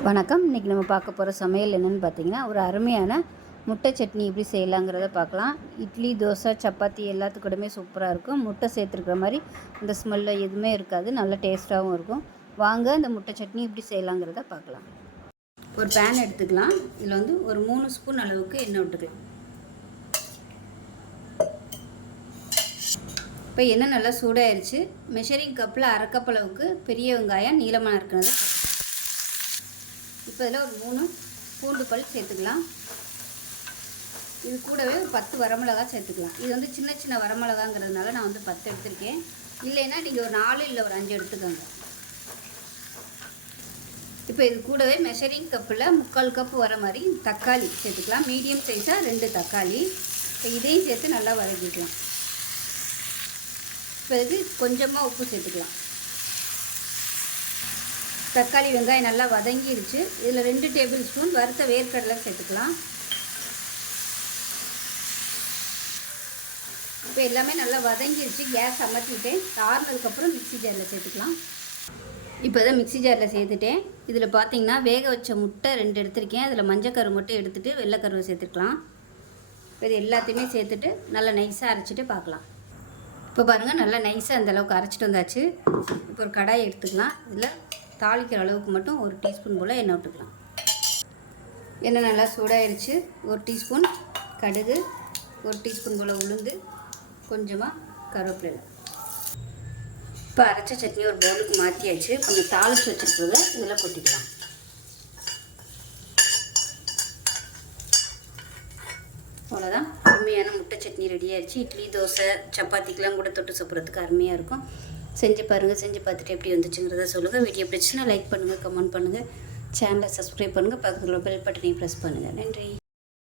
வணக்கம். இன்றைக்கி நம்ம பார்க்க போகிற சமையல் என்னென்னு பார்த்தீங்கன்னா, ஒரு அருமையான முட்டை சட்னி எப்படி செய்யலாங்கிறத பார்க்கலாம். இட்லி, தோசை, சப்பாத்தி எல்லாத்துக்கூடமே சூப்பராக இருக்கும். முட்டை சேர்த்துருக்குற மாதிரி இந்த ஸ்மெல்ல எதுவுமே இருக்காது. நல்ல டேஸ்ட்டாகவும் இருக்கும். வாங்க இந்த முட்டை சட்னி எப்படி செய்யலாங்கிறத பார்க்கலாம். ஒரு பேன் எடுத்துக்கலாம். இதில் வந்து ஒரு 3 ஸ்பூன் அளவுக்கு எண்ணெய் விட்டுக்கலாம். இப்போ எண்ணெய் நல்லா சூடாயிருச்சு. மெஷரிங் கப்பில் 1/2 கப் அளவுக்கு பெரிய வெங்காயம் நீளமாக இருக்கிறத இப்போ இதில் ஒரு 3 பூண்டு பல் சேர்த்துக்கலாம். இது கூடவே ஒரு 10 வரமிளகா சேர்த்துக்கலாம். இது வந்து சின்ன சின்ன வரமிளகாங்கிறதுனால நான் வந்து 10 எடுத்திருக்கேன். இல்லைன்னா நீங்கள் ஒரு 4 இல்லை ஒரு 5 எடுத்துக்கோங்க. இப்போ இது கூடவே மெஷரிங் கப்பில் 3/4 கப் வர மாதிரி தக்காளி சேர்த்துக்கலாம். மீடியம் சைஸாக 2 தக்காளி. இப்போ இதையும் சேர்த்து நல்லா வதக்கிக்கலாம். இப்போ இதுக்கு கொஞ்சமாக உப்பு சேர்த்துக்கலாம். தக்காளி வெங்காயம் நல்லா வதங்கிடுச்சு. இதில் 2 டேபிள் ஸ்பூன் வறுத்த வேர்க்கடலை சேர்த்துக்கலாம். இப்போ எல்லாமே நல்லா வதங்கிடுச்சு. கேஸ் அமர்த்திட்டேன். ஆறுனதுக்கப்புறம் மிக்ஸி ஜாரில் சேர்த்துக்கலாம். இப்போ தான் மிக்ஸி ஜாரில் சேர்த்துட்டேன். இதில் பார்த்தீங்கன்னா வேக வச்ச முட்டை 2 எடுத்திருக்கேன். அதில் மஞ்சக்கரு மட்டும் எடுத்துகிட்டு வெள்ளைக்கருவை சேர்த்துக்கலாம். இப்போ இது எல்லாத்தையுமே சேர்த்துட்டு நல்லா நைஸாக அரைச்சிட்டு பார்க்கலாம். இப்போ பாருங்கள் நல்லா நைஸாக அந்தளவுக்கு அரைச்சிட்டு வந்தாச்சு. இப்போ ஒரு கடாயை எடுத்துக்கலாம். இதில் தாளிக்கிற அளவுக்கு மட்டும் 1 டீஸ்பூன் போல் எண்ணெய் விட்டுக்கலாம். எண்ணெய் நல்லா சூடாயிருச்சு. 1 டீஸ்பூன் கடுகு, 1 டீஸ்பூன் போல் உளுந்து, கொஞ்சமாக கருவேப்பிலை. இப்போ அரைச்ச சட்னி ஒரு பவுலுக்கு மாற்றியாச்சு. கொஞ்சம் தாளித்து வச்சுருக்கிறத இதில் கொட்டிக்கலாம். அவ்வளோதான், அருமையான முட்டை சட்னி ரெடி ஆயிடுச்சு. இட்லி, தோசை, சப்பாத்திக்கெலாம் கூட தொட்டு சாப்பிட்றதுக்கு அருமையாக இருக்கும். செஞ்சு பாருங்கள். செஞ்சு பார்த்துட்டு எப்படி வந்துச்சுங்கிறத சொல்லுங்கள். வீடியோ பிடிச்சுன்னா லைக் பண்ணுங்கள், கமெண்ட் பண்ணுங்கள், சேனலை சப்ஸ்கிரைப் பண்ணுங்கள், பக்கத்தில் பெல் பட்டனையும் ப்ரெஸ் பண்ணுங்கள். நன்றி.